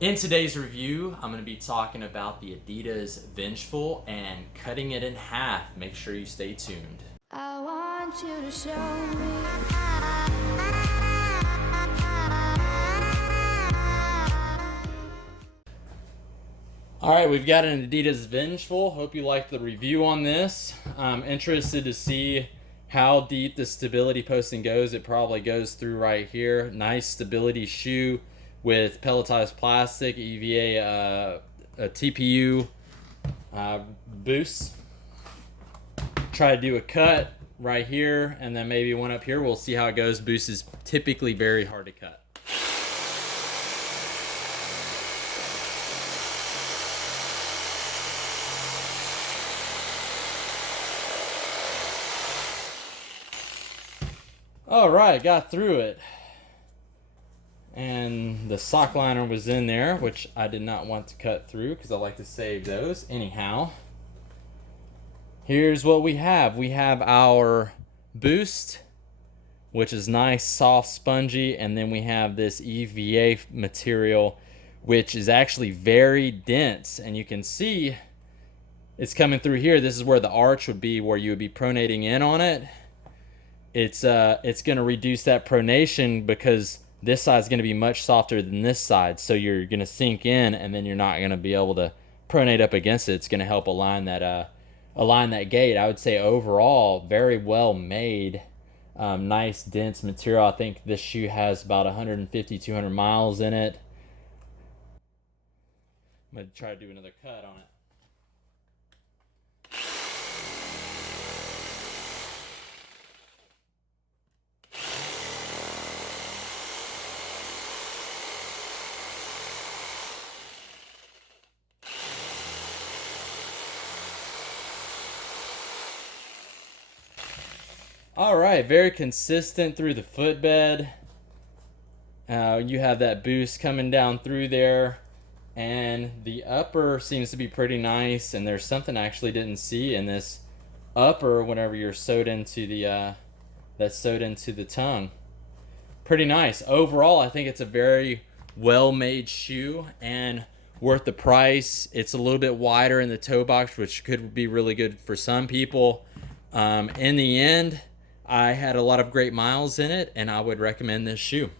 In today's review, I'm going to be talking about the Adidas Vengeful and cutting it in half. Make sure you stay tuned. I want you to show me. All right, we've got an Adidas Vengeful. Hope you liked the review on this. I'm interested to see how deep the stability posting goes. It probably goes through right here. Nice stability shoe with pelletized plastic, EVA, a TPU boost. Try to do a cut right here and then maybe one up here. We'll see how it goes. Boost is typically very hard to cut. All right, got through it. And the sock liner was in there, which I did not want to cut through because I like to save those. Anyhow, here's what we have. We have our boost, which is nice, soft, spongy, and then we have this EVA material, which is actually very dense. And you can see it's coming through here. This is where the arch would be, where you would be pronating in on it. It's going to reduce that pronation because this side is going to be much softer than this side. So you're going to sink in, and then you're not going to be able to pronate up against it. It's going to help align that gait. I would say overall, very well made, nice dense material. I think this shoe has about 150, 200 miles in it. I'm going to try to do another cut on it. All right, very consistent through the footbed. You have that boost coming down through there, and the upper seems to be pretty nice. And there's something I actually didn't see in this upper whenever you're sewed into the that's sewed into the tongue. Pretty nice overall. I think it's a very well-made shoe and worth the price. It's a little bit wider in the toe box, which could be really good for some people. In the end, I had a lot of great miles in it, and I would recommend this shoe.